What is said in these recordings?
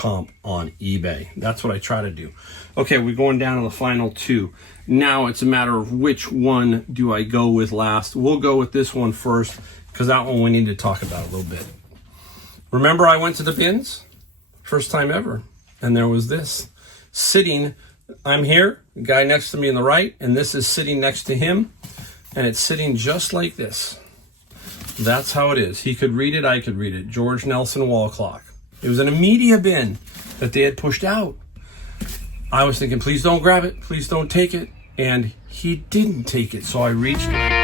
comp on eBay. That's what I try to do. Okay, we're going down to the final two. Now it's a matter of which one do I go with last. We'll go with this one first because that one we need to talk about a little bit. Remember I went to the bins? First time ever. And there was this sitting. I'm here, the guy next to me on the right, and this is sitting next to him. And it's sitting just like this. That's how it is. He could read it, I could read it. George Nelson wall clock. It was in a media bin that they had pushed out. I was thinking, please don't grab it, please don't take it. And he didn't take it, so I reached it.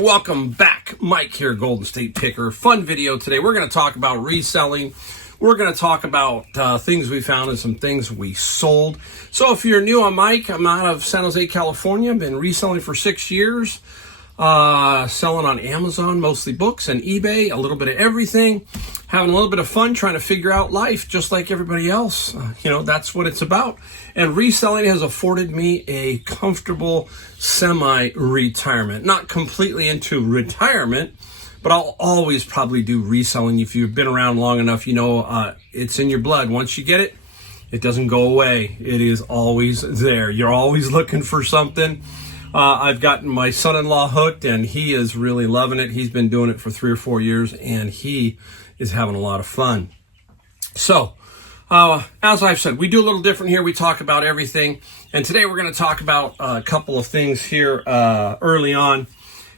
Welcome back. Mike here, Golden State Picker. Fun video today. We're going to talk about reselling. We're going to talk about things we found and some things we sold. So if you're new, I'm Mike. I'm out of San Jose, California. I've been reselling for 6 years. Selling on Amazon, mostly books, and eBay, a little bit of everything. Having a little bit of fun trying to figure out life just like everybody else. That's what it's about. And reselling has afforded me a comfortable semi-retirement. Not completely into retirement, but I'll always probably do reselling. If you've been around long enough, it's in your blood. Once you get it, it doesn't go away. It is always there. You're always looking for something. I've gotten my son-in-law hooked, and he is really loving it. He's been doing it for 3 or 4 years, and he is having a lot of fun. So, as I've said, we do a little different here. We talk about everything, and today we're going to talk about a couple of things here early on.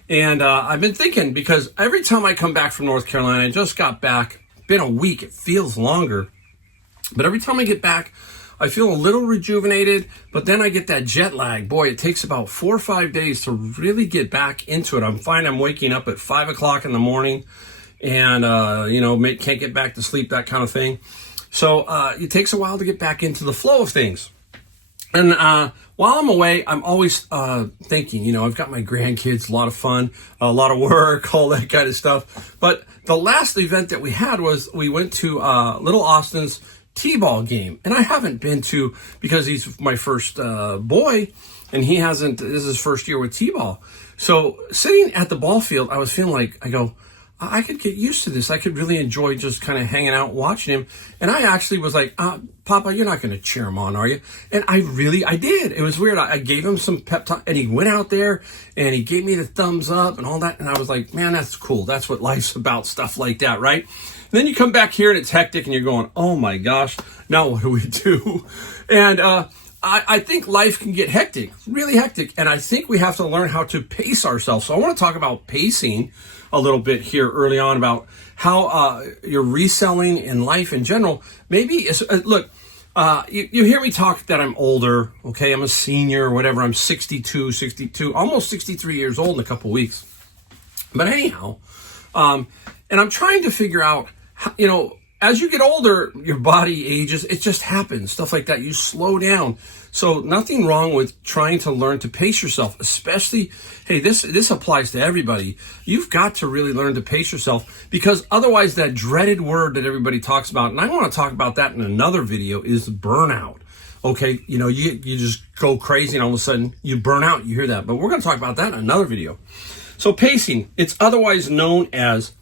And I've been thinking, because every time I come back from North Carolina, I just got back, been a week, it feels longer, but every time I get back, I feel a little rejuvenated, but then I get that jet lag. Boy, it takes about 4 or 5 days to really get back into it. I'm fine. I'm waking up at 5 o'clock in the morning and, can't get back to sleep, that kind of thing. So it takes a while to get back into the flow of things. And while I'm away, I'm always thinking, I've got my grandkids, a lot of fun, a lot of work, all that kind of stuff. But the last event that we had was we went to Little Austin's T-ball game, and I haven't been to, because he's my first boy, and he hasn't, this is his first year with T-ball. So sitting at the ball field, I was feeling like, I could get used to this. I could really enjoy just kind of hanging out, watching him. And I actually was like, Papa, you're not going to cheer him on, are you? And I did. It was weird. I gave him some pep talk, and he went out there and he gave me the thumbs up and all that. And I was like, man, that's cool. That's what life's about, stuff like that, right? And then you come back here and it's hectic and you're going, oh my gosh, now what do we do? And I think life can get hectic, really hectic. And I think we have to learn how to pace ourselves. So I want to talk about pacing a little bit here early on, about how you're reselling in life in general. Maybe, look, you hear me talk that I'm older, okay? I'm a senior or whatever. I'm 62, almost 63 years old in a couple weeks. But anyhow, and I'm trying to figure out, as you get older, your body ages. It just happens, stuff like that. You slow down. So nothing wrong with trying to learn to pace yourself, especially, hey, this applies to everybody. You've got to really learn to pace yourself, because otherwise that dreaded word that everybody talks about, and I want to talk about that in another video, is burnout. Okay, you just go crazy and all of a sudden you burn out. You hear that, but we're going to talk about that in another video. So pacing, it's otherwise known as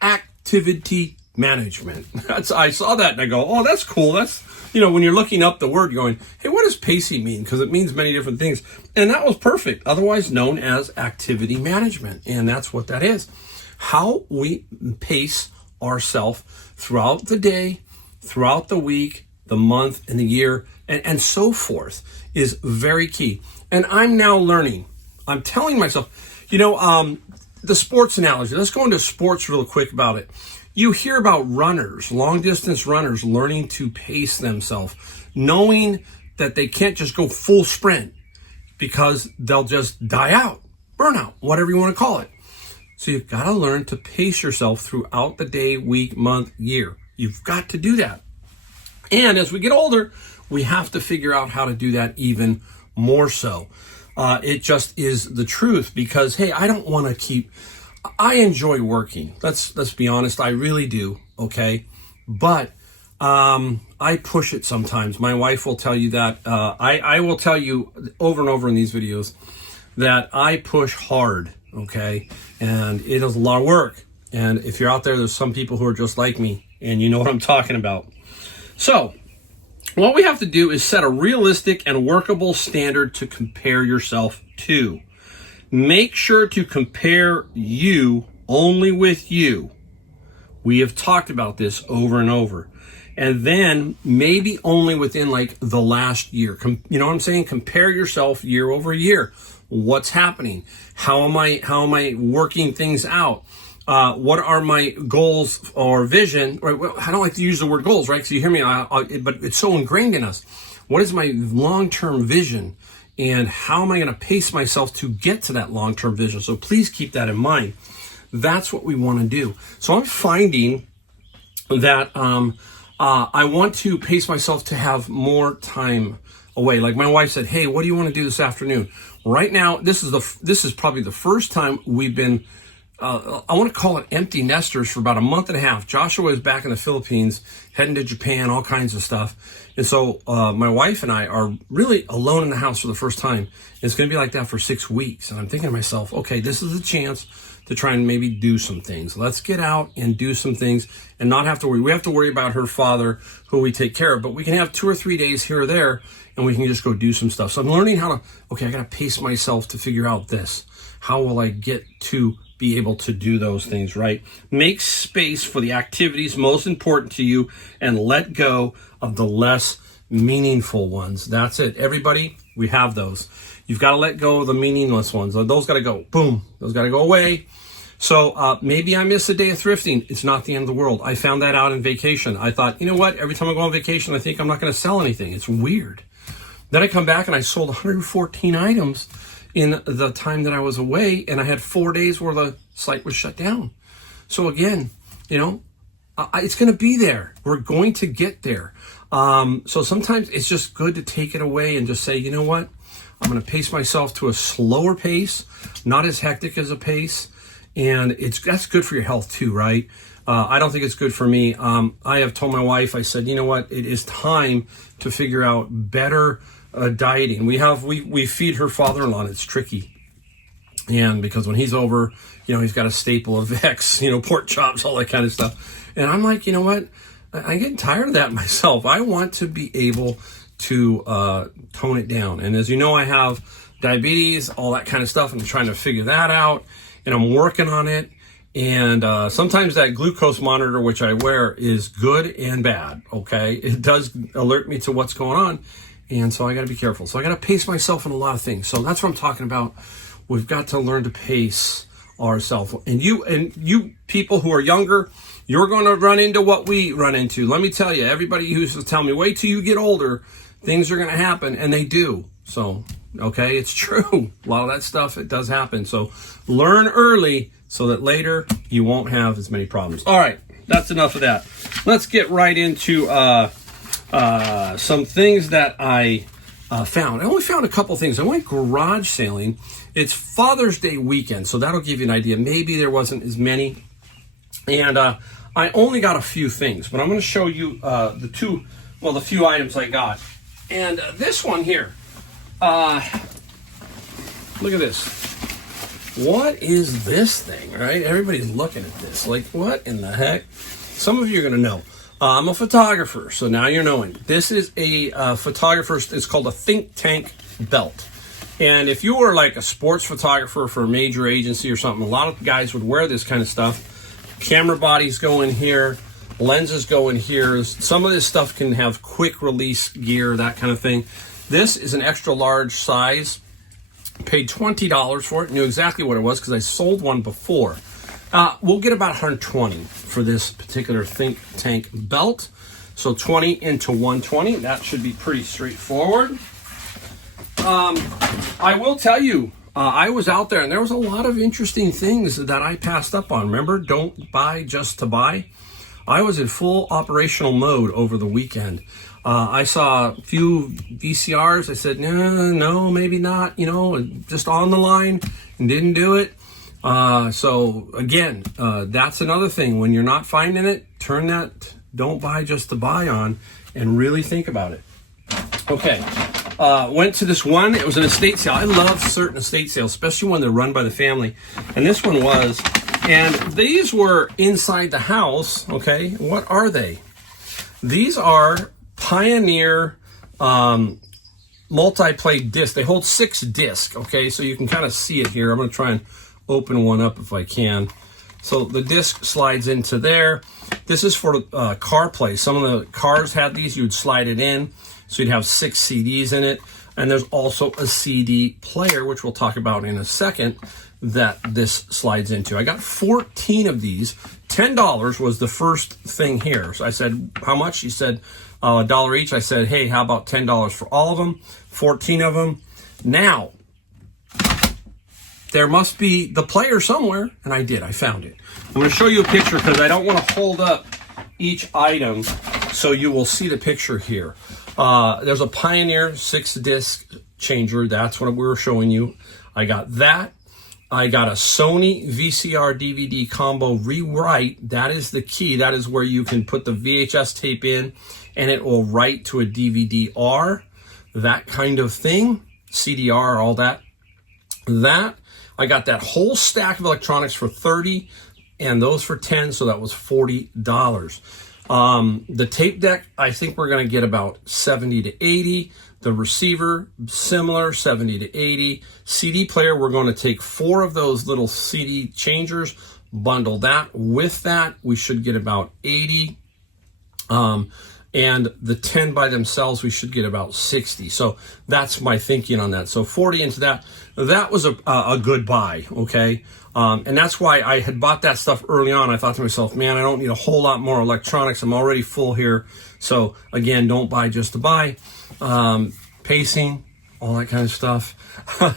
activity management. I saw that and I go, oh, that's cool. That's, when you're looking up the word, you're going, hey, what does pacing mean? Because it means many different things. And that was perfect. Otherwise known as activity management. And that's what that is. How we pace ourselves throughout the day, throughout the week, the month, and the year, and so forth is very key. And I'm now learning. I'm telling myself, the sports analogy. Let's go into sports real quick about it. You hear about runners, long distance runners, learning to pace themselves, knowing that they can't just go full sprint because they'll just die out, burnout, whatever you want to call it. So you've got to learn to pace yourself throughout the day, week, month, year. You've got to do that. And as we get older, we have to figure out how to do that even more so. It just is the truth, because, hey, I don't want to I enjoy working. Let's be honest. I really do. Okay. But, I push it sometimes. My wife will tell you that. I will tell you over and over in these videos that I push hard, okay? And it is a lot of work. And if you're out there, there's some people who are just like me, and you know what I'm talking about. So what we have to do is set a realistic and workable standard to compare yourself to. Make sure to compare you only with you. We have talked about this over and over. And then maybe only within like the last year. You know what I'm saying? Compare yourself year over year. What's happening? How am I working things out? What are my goals or vision? Or, well, I don't like to use the word goals, right? Because you hear me, but it's so ingrained in us. What is my long-term vision? And how am I going to pace myself to get to that long-term vision? So please keep that in mind. That's what we want to do. So I'm finding that I want to pace myself to have more time away. Like my wife said, hey, what do you want to do this afternoon? Right now, this is probably the first time we've been, I want to call it empty nesters for about a month and a half. Joshua is back in the Philippines, heading to Japan, all kinds of stuff. And so my wife and I are really alone in the house for the first time. It's going to be like that for 6 weeks. And I'm thinking to myself, okay, this is a chance to try and maybe do some things. Let's get out and do some things and not have to worry. We have to worry about her father, who we take care of, but we can have 2 or 3 days here or there and we can just go do some stuff. So I'm learning how to, okay, I got to pace myself to figure out this. How will I get to be able to do those things, right? Make space for the activities most important to you and let go of the less meaningful ones. That's it. Everybody, we have those. You've got to let go of the meaningless ones. Those got to go. Boom. Those got to go away. So maybe I miss a day of thrifting. It's not the end of the world. I found that out in vacation. I thought, you know what? Every time I go on vacation, I think I'm not going to sell anything. It's weird. Then I come back and I sold 114 items in the time that I was away, and I had 4 days where the site was shut down. So again, you know, it's going to be there. We're going to get there. So sometimes it's just good to take it away and just say, you know what? I'm going to pace myself to a slower pace, not as hectic as a pace. And that's good for your health too, right? I don't think it's good for me. I have told my wife, I said, you know what? It is time to figure out better dieting. We feed her father-in-law, and it's tricky. And because when he's over, you know, he's got a staple of Vex, you know, pork chops, all that kind of stuff. And I'm like, you know what? I'm getting tired of that myself. I want to be able to tone it down. And as you know, I have diabetes, all that kind of stuff. I'm trying to figure that out, and I'm working on it. And sometimes that glucose monitor, which I wear, is good and bad, okay? It does alert me to what's going on, and so I got to be careful. So I got to pace myself in a lot of things. So that's what I'm talking about. We've got to learn to pace ourselves. And you people who are younger, you're going to run into what we run into. Let me tell you, everybody who used to tell me, wait till you get older, things are going to happen, and they do. So, okay, it's true. A lot of that stuff, it does happen. So learn early so that later you won't have as many problems. All right, that's enough of that. Let's get right into some things that I found. I only found a couple things. I went garage sailing. It's Father's Day weekend, so that'll give you an idea. Maybe there wasn't as many. And I only got a few things, but I'm going to show you the few items I got. And this one here, look at this. What is this thing, right? Everybody's looking at this. Like, what in the heck? Some of you are going to know. I'm a photographer, so now you're knowing. This is a photographer's, it's called a think tank belt. And if you were like a sports photographer for a major agency or something, a lot of guys would wear this kind of stuff. Camera bodies go in here, lenses go in here. Some of this stuff can have quick release gear, that kind of thing. This is an extra large size. Paid $20 for it. Knew exactly what it was because I sold one before. We'll get about $120 for this particular think tank belt. So 20 into 120. That should be pretty straightforward. I will tell you, I was out there and there was a lot of interesting things that I passed up on. Remember, don't buy just to buy. I was in full operational mode over the weekend. I saw a few VCRs. I said, no, maybe not, just on the line, and didn't do it. So again, that's another thing. When you're not finding it, turn that don't buy just to buy on and really think about it. Okay. went to this one. It was an estate sale. I love certain estate sales, especially when they're run by the family. And this one was. And these were inside the house. Okay, what are they? These are Pioneer multi-play disc. They hold 6 discs. Okay, so you can kind of see it here. I'm going to try and open one up if I can. So the disc slides into there. This is for CarPlay. Some of the cars had these. You would slide it in. So you'd have 6 CDs in it. And there's also a CD player, which we'll talk about in a second, that this slides into. I got 14 of these. $10 was the first thing here. So I said, how much? She said, $1 each. I said, hey, how about $10 for all of them? 14 of them. Now, there must be the player somewhere, and I did. I found it. I'm going to show you a picture because I don't want to hold up each item so you will see the picture here. There's a Pioneer 6-disc changer. That's what we were showing you. I got that. I got a Sony VCR DVD combo rewrite. That is the key. That is where you can put the VHS tape in and it will write to a DVD-R, that kind of thing, CDR, all that. I got that whole stack of electronics for $30 and those for $10, so that was $40. The tape deck, I think we're going to get about $70 to $80. The receiver, similar, $70 to $80. CD player, we're going to take 4 of those little CD changers, bundle that with that. We should get about $80. And the 10 by themselves, we should get about 60. So that's my thinking on that. So 40 into that. That was a good buy, okay? And that's why I had bought that stuff early on. I thought to myself, man, I don't need a whole lot more electronics. I'm already full here. So again, don't buy just to buy. Pacing, all that kind of stuff.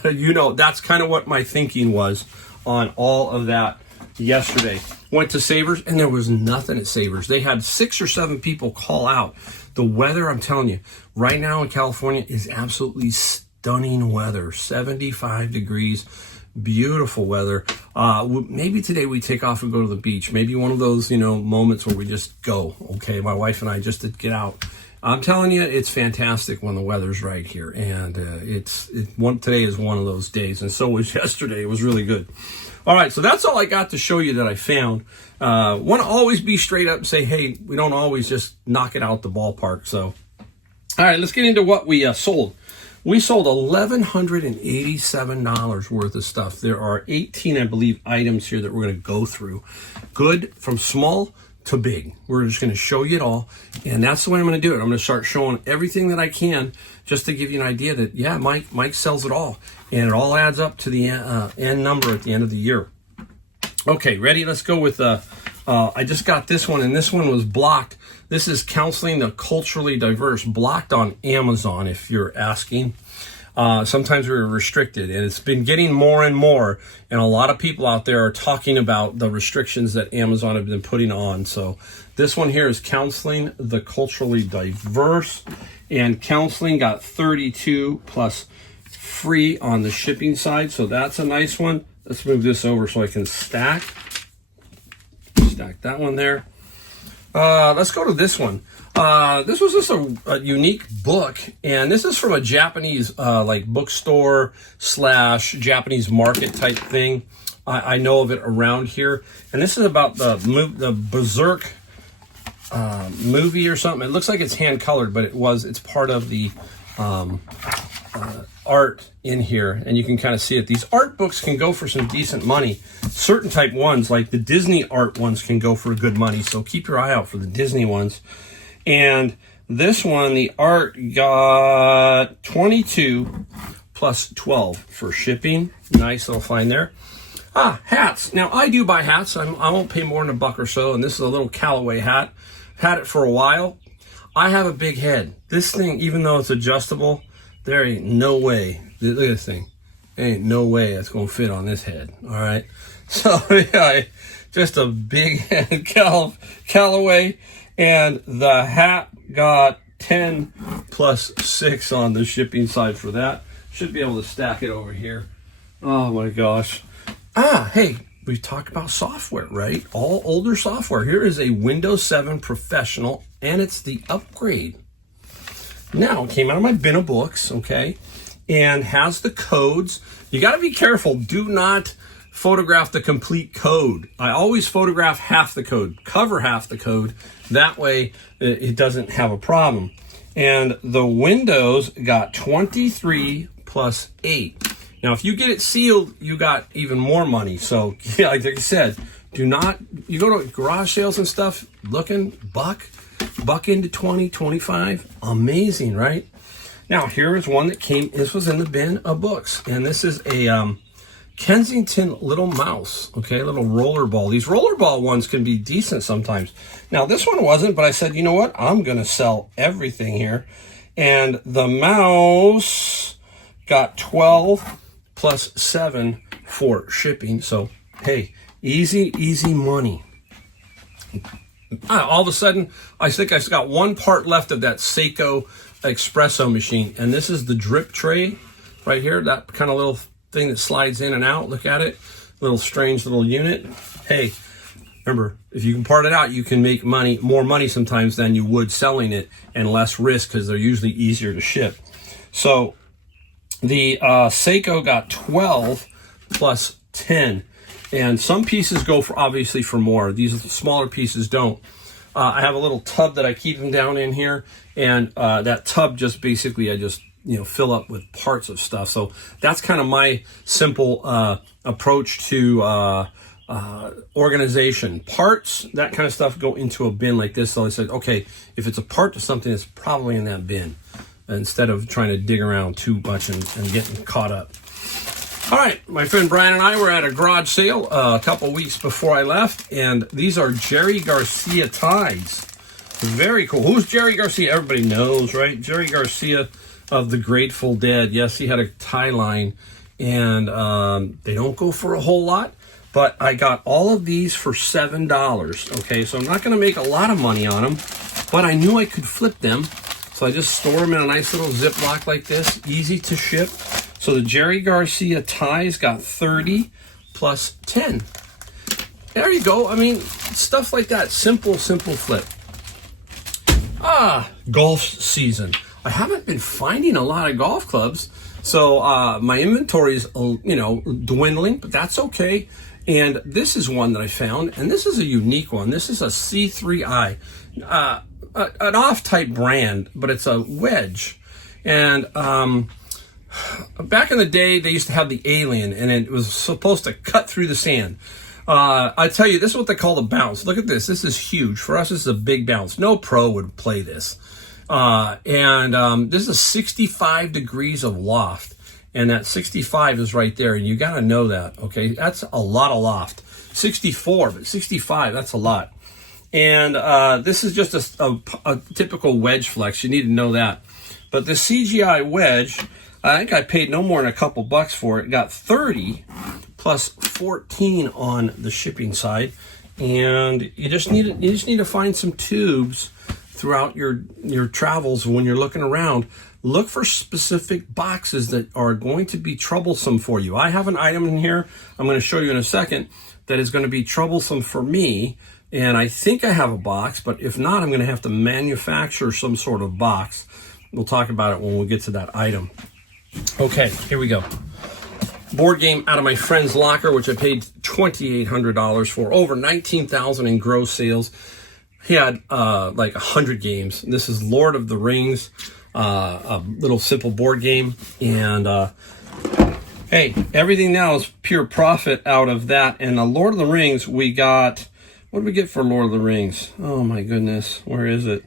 You know, that's kind of what my thinking was on all of that yesterday. Went to Savers, and there was nothing at Savers. They had 6 or 7 people call out. The weather, I'm telling you, right now in California is absolutely stunning weather. 75 degrees, beautiful weather. Maybe today we take off and go to the beach. Maybe one of those, you know, moments where we just go. Okay, my wife and I just did get out. I'm telling you, it's fantastic when the weather's right here, and today is one of those days, and so was yesterday. It was really good. All right, so that's all I got to show you that I found. Want to always be straight up and say, hey, we don't always just knock it out the ballpark. So, all right, let's get into what we sold. We sold $1,187 worth of stuff. There are 18, I believe, items here that we're going to go through. Good from small to big. We're just going to show you it all, and that's the way I'm going to do it. I'm going to start showing everything that I can just to give you an idea that, yeah, Mike sells it all, and it all adds up to the end number at the end of the year. Okay, ready? Let's go with, I just got this one, and this one was blocked. This is Counseling the Culturally Diverse, blocked on Amazon, if you're asking. Sometimes we're restricted, and it's been getting more and more, and a lot of people out there are talking about the restrictions that Amazon have been putting on. So this one here is Counseling the Culturally Diverse, and counseling got 32 plus free on the shipping side, so that's a nice one. Let's move this over so I can stack that one there. Let's go to this one. This was just a unique book, and this is from a Japanese like bookstore / Japanese market type thing. I know of it around here, and this is about the Berserk movie or something. It looks like it's hand colored, but it's part of the art in here, and you can kind of see it. These art books can go for some decent money. Certain type ones, like the Disney art ones, can go for good money, so keep your eye out for the Disney ones. And this one, the art got 22 plus 12 for shipping. Nice little find there. Hats. Now, I do buy hats. I won't pay more than $1 or so, and this is a little Callaway hat. Had it for a while. I have a big head. This thing, even though it's adjustable, there ain't no way. Look at this thing. There ain't no way it's going to fit on this head. All right. So, yeah, just a big head Callaway. And the hat got 10 plus 6 on the shipping side for that. Should be able to stack it over here. Oh, my gosh. Hey, we talked about software, right? All older software. Here is a Windows 7 Professional, and it's the upgrade. Now, it came out of my bin of books, okay, and has the codes. You got to be careful. Do not photograph the complete code. I always photograph half the code, cover half the code. That way, it doesn't have a problem. And the windows got 23 plus 8. Now, if you get it sealed, you got even more money. So, yeah, like I said, do not, you go to garage sales and stuff, looking, buck into 20, 25. Amazing, right? Now, here is one that came, this was in the bin of books. And this is a Kensington Little Mouse, okay, little rollerball. These rollerball ones can be decent sometimes. Now, this one wasn't, but I said, you know what? I'm going to sell everything here. And the mouse got 12 plus 7 for shipping. So, hey, easy money. All of a sudden, I think I've got one part left of that Seiko espresso machine. And this is the drip tray right here, that kind of little thing that slides in and out. Look at it. Little strange little unit. Hey, remember, if you can part it out, you can make money, more money sometimes than you would selling it, and less risk because they're usually easier to ship. So the Seiko got 12 plus 10. And some pieces go for obviously for more. These smaller pieces don't. I have a little tub that I keep them down in here, and that tub just basically I just fill up with parts of stuff. So that's kind of my simple approach to organization. Parts, that kind of stuff go into a bin like this. So I said, okay, if it's a part to something, it's probably in that bin, instead of trying to dig around too much and getting caught up. All right, my friend Brian and I were at a garage sale a couple weeks before I left, and these are Jerry Garcia ties. Very cool. Who's Jerry Garcia? Everybody knows, right? Jerry Garcia of the Grateful Dead. Yes, he had a tie line, and they don't go for a whole lot, but I got all of these for $7. Okay, so I'm not going to make a lot of money on them, but I knew I could flip them, so I just store them in a nice little Ziploc like this, easy to ship. So the Jerry Garcia ties got 30 plus 10. There you go. I mean, stuff like that. Simple flip. Golf season. I haven't been finding a lot of golf clubs, so my inventory is, dwindling, but that's okay. And this is one that I found, and this is a unique one. This is a C3i, an off-type brand, but it's a wedge. And back in the day, they used to have the Alien, and it was supposed to cut through the sand. I tell you, this is what they call the bounce. Look at this. This is huge. For us, this is a big bounce. No pro would play this. This is 65 degrees of loft, and that 65 is right there, and you got to know that, okay? That's a lot of loft. 64, but 65, that's a lot. And this is just a typical wedge flex. You need to know that. But the CGI wedge, I think I paid no more than a couple bucks for it. Got 30 plus 14 on the shipping side, and you just need to find some tubes throughout your travels. When you're looking around, look for specific boxes that are going to be troublesome for you. I have an item in here I'm going to show you in a second that is going to be troublesome for me, and I think I have a box, but if not, I'm going to have to manufacture some sort of box. We'll talk about it when we get to that item. Okay, here we go. Board game out of my friend's locker, which I paid $2,800 for, over $19,000 in gross sales. He had like 100 games. This is Lord of the Rings, a little simple board game. And hey, everything now is pure profit out of that. And the Lord of the Rings, we got, what did we get for Lord of the Rings? Oh my goodness, where is it?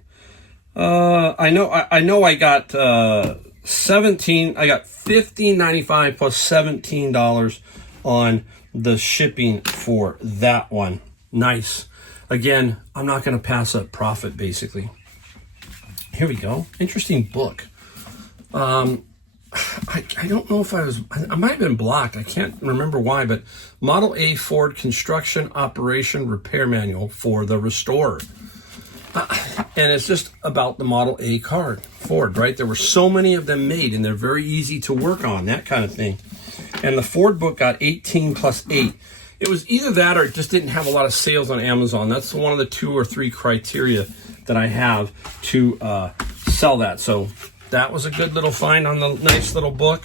I know I got 17. I got $15.95 plus $17 on the shipping for that one. Nice. Again, I'm not going to pass up profit, basically. Here we go. Interesting book. I don't know if I might have been blocked. I can't remember why, but Model A Ford Construction Operation Repair Manual for the Restorer. And it's just about the Model A car, Ford, right? There were so many of them made, and they're very easy to work on, that kind of thing. And the Ford book got 18 plus 8. It was either that or it just didn't have a lot of sales on Amazon. That's one of the 2 or 3 criteria that I have to sell that. So that was a good little find on the nice little book.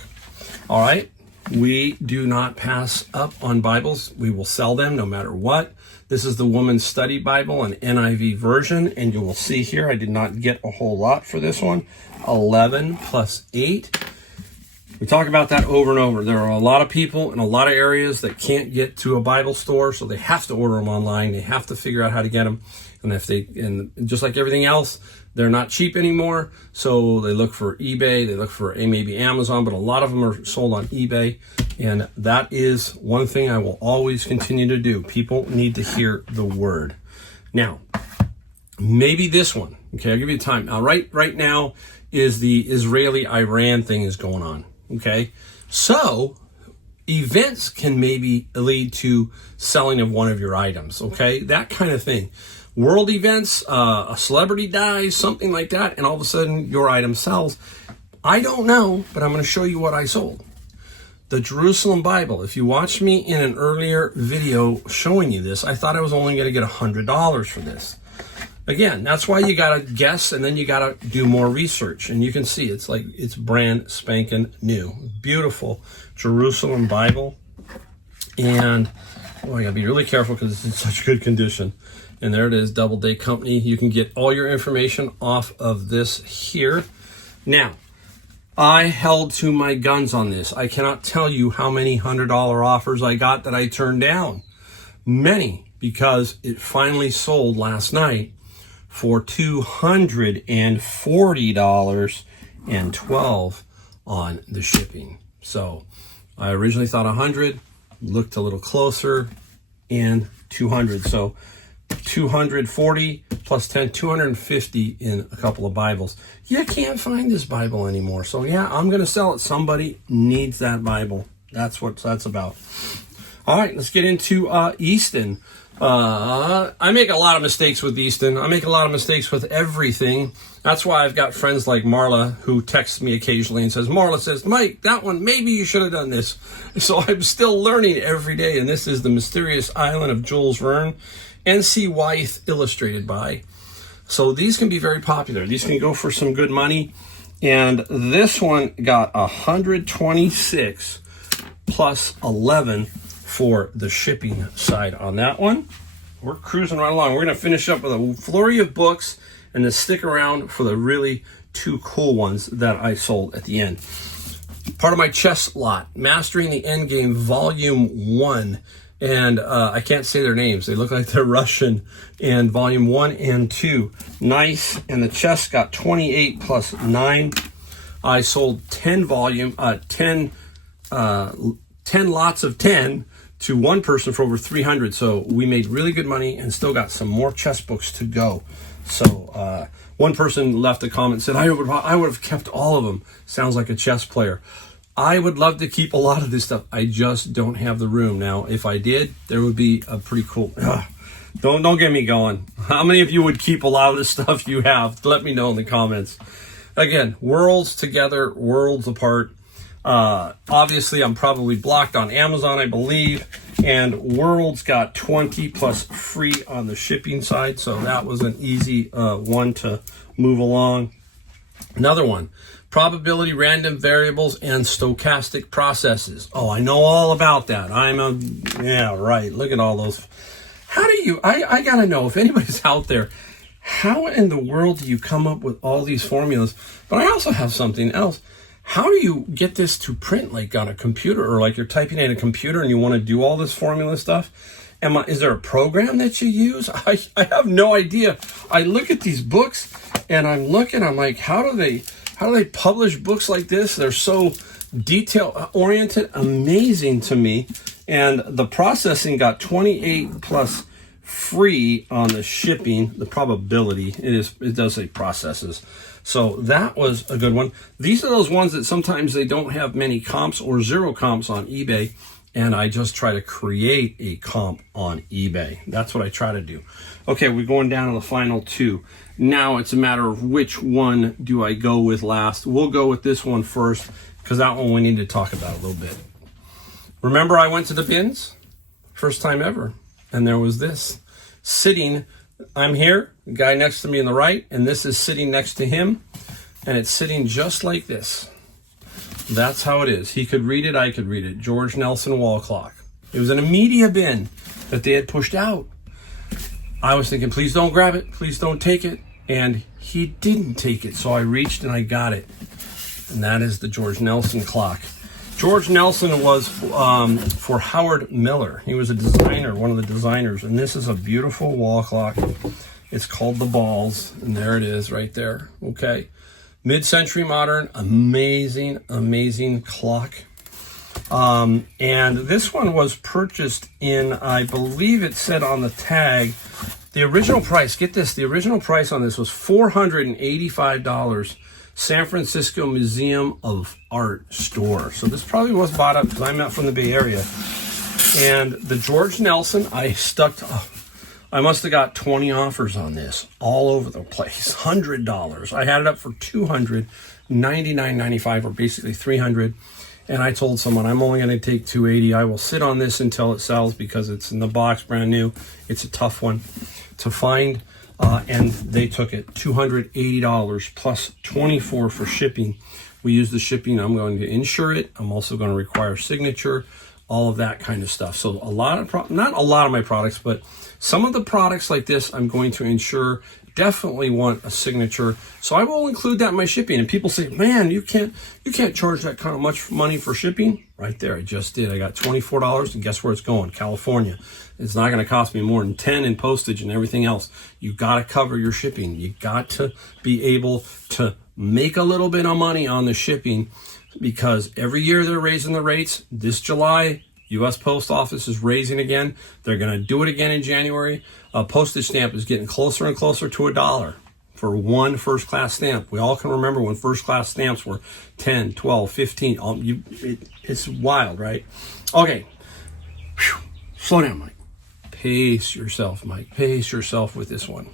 All right. We do not pass up on Bibles. We will sell them no matter what. This is the Woman's Study Bible, an NIV version, and you will see here I did not get a whole lot for this one. 11 plus 8. We talk about that over and over. There are a lot of people in a lot of areas that can't get to a Bible store, so they have to order them online. They have to figure out how to get them. And just like everything else, they're not cheap anymore, so they look for eBay, they look for maybe Amazon, but a lot of them are sold on eBay, and that is one thing I will always continue to do. People need to hear the word. Now, maybe this one, okay, I'll give you time. Now, right now is the Israeli-Iran thing is going on, okay? So, events can maybe lead to selling of one of your items, okay? That kind of thing. World events, a celebrity dies, something like that, and all of a sudden your item sells. I don't know, but I'm going to show you what I sold. The Jerusalem Bible. If you watched me in an earlier video showing you this, I thought I was only going to get $100 for this. Again, that's why you got to guess, and then you got to do more research. And you can see it's brand spanking new. Beautiful Jerusalem Bible. And I got to be really careful because it's in such good condition. And there it is, Doubleday Company. You can get all your information off of this here. Now, I held to my guns on this. I cannot tell you how many $100 offers I got that I turned down. Many, because it finally sold last night for $240.12 on the shipping. So I originally thought 100, looked a little closer, and 200. So 240 plus 10, 250 in a couple of Bibles. You can't find this Bible anymore. So yeah, I'm going to sell it. Somebody needs that Bible. That's what that's about. All right, let's get into Easton. I make a lot of mistakes with Easton. I make a lot of mistakes with everything. That's why I've got friends like Marla who texts me occasionally and says, Marla says, Mike, that one, maybe you should have done this. So I'm still learning every day. And this is The Mysterious Island of Jules Verne. N.C. Wyeth illustrated by. So these can be very popular. These can go for some good money. And this one got 126 plus 11 for the shipping side on that one. We're cruising right along. We're going to finish up with a flurry of books and then stick around for the really two cool ones that I sold at the end. Part of my chess lot, Mastering the Endgame Volume 1. And I can't say their names. They look like they're Russian. And Volume 1 and 2. Nice. And the chest got 28 plus 9. I sold 10 lots of 10 to one person for over 300. So we made really good money and still got some more chess books to go. So one person left a comment and said, I would have kept all of them. Sounds like a chess player. I would love to keep a lot of this stuff. I just don't have the room. Now, if I did, there would be a pretty cool... Don't get me going. How many of you would keep a lot of the stuff you have? Let me know in the comments. Again, worlds together, worlds apart. Obviously, I'm probably blocked on Amazon, I believe. And Worlds got 20 plus free on the shipping side. So that was an easy one to move along. Another one. Probability, random variables, and stochastic processes. Oh, I know all about that. Yeah, right. Look at all those. How do you, I gotta know, if anybody's out there, how in the world do you come up with all these formulas? But I also have something else. How do you get this to print like on a computer, or like you're typing in a computer and you want to do all this formula stuff? Is there a program that you use? I have no idea. I look at these books and I'm like, how do they publish books like this? They're so detail oriented, amazing to me. And the processing got 28 plus free on the shipping, the probability. It does say processes. So that was a good one. These are those ones that sometimes they don't have many comps or zero comps on eBay. And I just try to create a comp on eBay. That's what I try to do. Okay, we're going down to the final two. Now it's a matter of which one do I go with last. We'll go with this one first, because that one we need to talk about a little bit. Remember I went to the bins? First time ever. And there was this sitting. I'm here, the guy next to me on the right, and this is sitting next to him. and it's sitting just like this. That's how it is. He could read it, I could read it. George Nelson wall clock. It was in a media bin that they had pushed out. I was thinking, please don't grab it, please don't take it. And he didn't take it, so I reached and I got it. And that is the George Nelson clock. George Nelson was for Howard Miller. He was a designer, one of the designers. And this is a beautiful wall clock. It's called the Balls, and there it is right there, okay? Mid-century modern, amazing, amazing clock. And this one was purchased in, I believe it said on the tag, the original price, get this, the original price on this was $485, San Francisco Museum of Art store. So this probably was bought up because I'm not from the Bay Area. And the George Nelson, I must have got 20 offers on this all over the place. $100. I had it up for $299.95, or basically $300. And I told someone, I'm only going to take $280. I will sit on this until it sells because it's in the box, brand new. It's a tough one to find. And they took it, $280 plus $24 for shipping. We use the shipping. I'm going to insure it. I'm also going to require signature, all of that kind of stuff. So a lot of, not a lot of my products, but some of the products like this, I'm going to insure. Definitely want a signature. So I will include that in my shipping. And people say, man, you can't charge that kind of much money for shipping. Right there, I just did. I got $24, and guess where it's going? California. It's not going to cost me more than $10 in postage and everything else. You got to cover your shipping. You got to be able to make a little bit of money on the shipping, because every year they're raising the rates. This July, U.S. Post Office is raising again. They're going to do it again in January. A postage stamp is getting closer and closer to $1 for one first-class stamp. We all can remember when first-class stamps were 10, 12, 15. It's wild, right? Okay. Whew. Slow down, Mike. Pace yourself, Mike. Pace yourself with this one.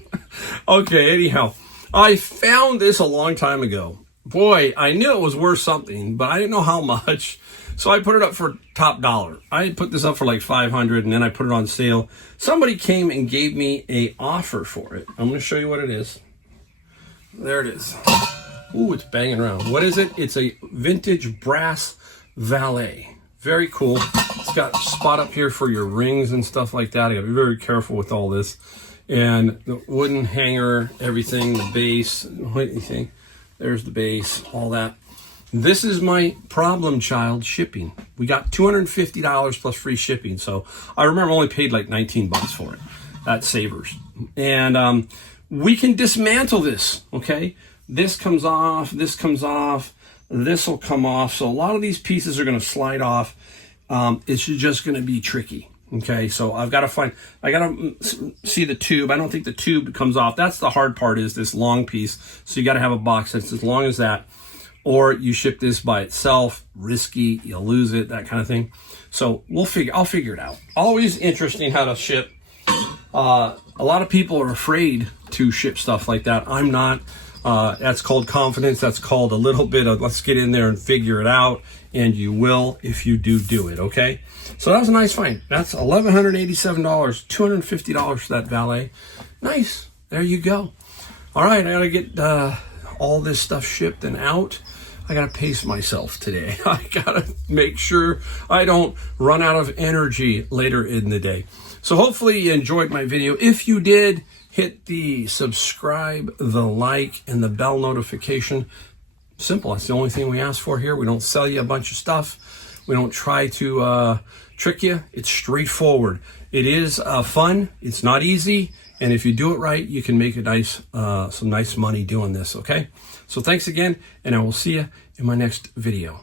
Okay, anyhow, I found this a long time ago. Boy, I knew it was worth something, but I didn't know how much. So I put it up for top dollar. I put this up for like $500, and then I put it on sale. Somebody came and gave me an offer for it. I'm going to show you what it is. There it is. Ooh, it's banging around. What is it? It's a vintage brass valet. Very cool. It's got a spot up here for your rings and stuff like that. I got to be very careful with all this. And the wooden hanger, everything, the base, anything. There's the base, all that. This is my problem child, shipping. We got $250 plus free shipping. So I remember I only paid like 19 bucks for it at Savers. And we can dismantle this, okay? This comes off, this comes off, this will come off. So a lot of these pieces are going to slide off. It's just going to be tricky. Okay, so I got to see the tube. I don't think the tube comes off. That's the hard part, is this long piece. So you got to have a box that's as long as that. Or you ship this by itself, risky, you'll lose it, that kind of thing. So I'll figure it out. Always interesting how to ship. A lot of people are afraid to ship stuff like that. I'm not. That's called confidence. That's called a little bit of let's get in there and figure it out. And you will if you do it, okay? So that was a nice find. That's $1,187, $250 for that valet. Nice. There you go. All right, I got to get all this stuff shipped and out. I got to pace myself today. I got to make sure I don't run out of energy later in the day. So hopefully you enjoyed my video. If you did, hit the subscribe, the like, and the bell notification. Simple. That's the only thing we ask for here. We don't sell you a bunch of stuff. We don't try to trick you. It's straightforward. It is fun. It's not easy. And if you do it right, you can make some nice money doing this, okay? So thanks again, and I will see you in my next video.